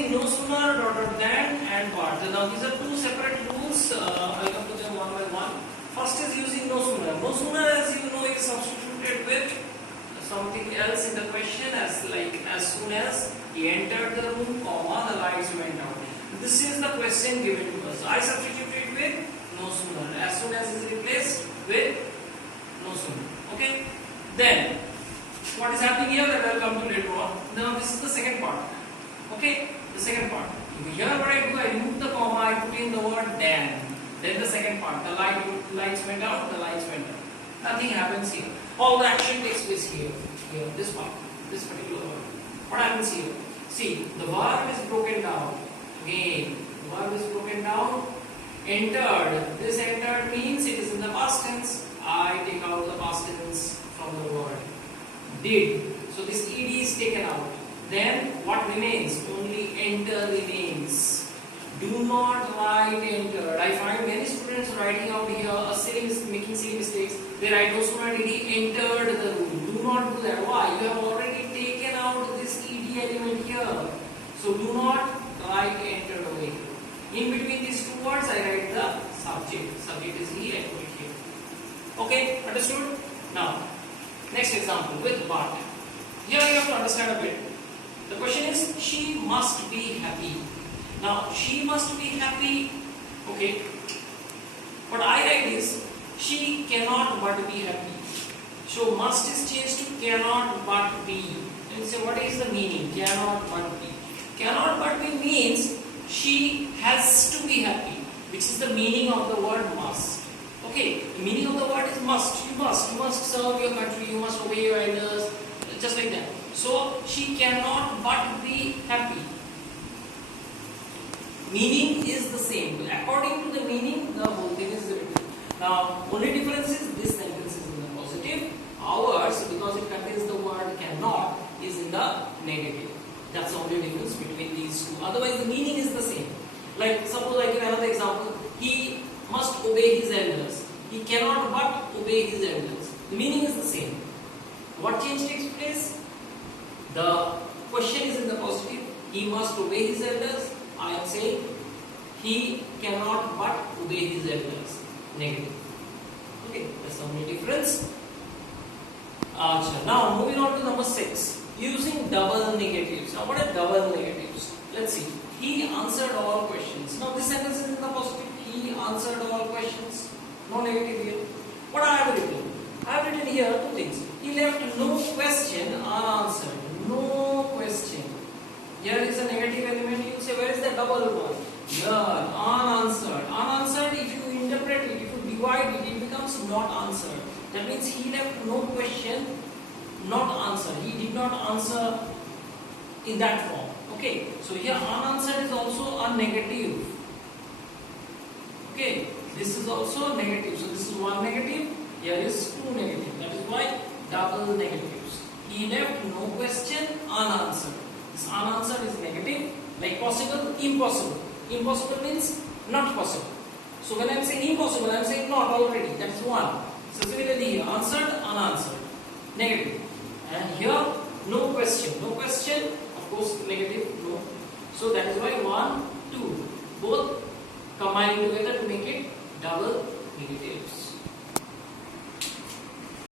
using no sooner, than, and but. Now these are two separate rules. I'll come to them one by one. First is using no sooner. No sooner, as you know, is substituted with something else in the question, as soon as he entered the room, comma, the lights went out. This is the question given to us. I substituted with no sooner. As soon as is replaced with no sooner. Okay. Then what is happening here, that I will come to later on. Now this is the second part. Okay, the second part. Here what I do, I remove the comma, I put in the word then. Then the second part, the lights went out, the lights went out. Nothing happens here. All the action takes place here. This part, this particular word. What happens here? See, the verb is broken down. Again, the verb is broken down. Entered. This entered means it is in the past tense. I take out the past tense from the word. Did. So this ed is taken out. Then what remains? Only enter remains. Do not write entered. I find many students writing out here making silly mistakes. They write no sooner did he entered the room. Do not do that. Why? You have already taken out this ed element here. So do not write entered away. In between these two words, I write the subject. Subject is he, I put it here. Okay, understood? Now, next example with but. Here you have to understand a bit. The question is, she must be happy. Now, she must be happy. Okay. What I write is, she cannot but be happy. So, must is changed to cannot but be. And you say, what is the meaning? Cannot but be. Cannot but be means, she has to be happy. Which is the meaning of the word must. Okay. The meaning of the word is must. You must serve your country. You must obey your elders. Just like that. So, she cannot but be happy. Meaning is the same. According to the meaning, the whole thing is written. Now, only difference is this sentence is in the positive. Ours, because it contains the word cannot, is in the negative. That's the only difference between these two. Otherwise, the meaning is the same. Like, suppose I give another example. He must obey his elders. He cannot but obey his elders. The meaning is the same. What change takes place? The question is in the positive. He must obey his elders. I am saying he cannot but obey his elders. Negative. Okay, that's the only difference. Now moving on to number 6. Using double negatives. Now what are double negatives? Let's see. He answered all questions. Now this sentence is in the positive. He answered all questions. No negative here. What I have written? I have written here two things. He left no question unanswered. No question. Here is a negative element. You say, where is the double one? Here, unanswered. Unanswered, if you interpret it, if you divide it, it becomes not answered. That means he left no question, not answered. He did not answer in that form. Okay. So here unanswered is also a negative. Okay. This is also negative. So this is one negative. Here is two negative. That is why double negatives. He left no question unanswered. This unanswered is negative. Like possible, impossible. Impossible means not possible. So when I am saying impossible, I am saying not already. That is one. So similarly here, answered, unanswered. Negative. And here, no question. No question, of course, negative, no. So that is why 1, 2. Both combining together to make it double negatives.